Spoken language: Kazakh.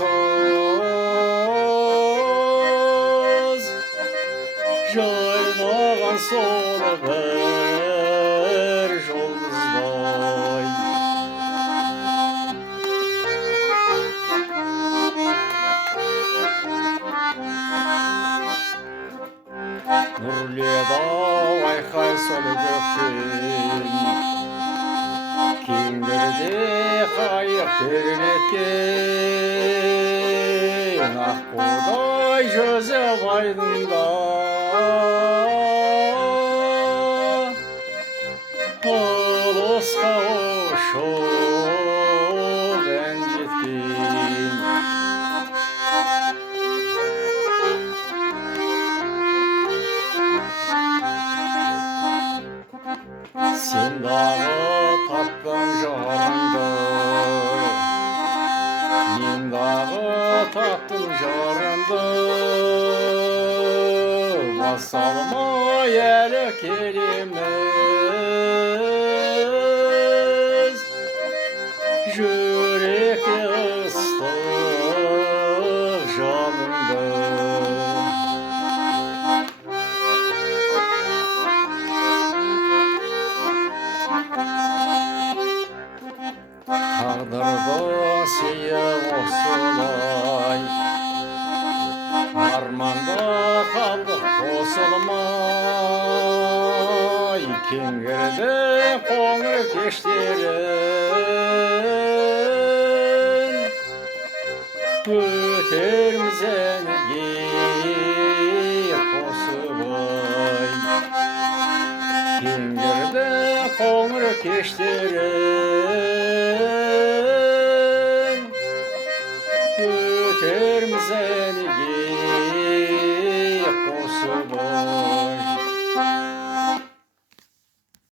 onsuz Жайнаған солы бір жұлдыздай Нүрледі-ау айқай солы көктен Кеңгірде қайық тербеткен Аққудай жүзі айдында Алысқа ұшып ән жеткен Сен дағы таптың жарыңды Мен дағы таптым жарымды Бас алмай әлі келеміз Жүректе ыстық жаныңды Тағдырдың сыйы осылай Арманда қалдық қосылмай Кеңгірдің қоңыр кештерін Өтерміз әнге қосып ай Кеңгірдің қоңыр кештерін Өтерміз әнге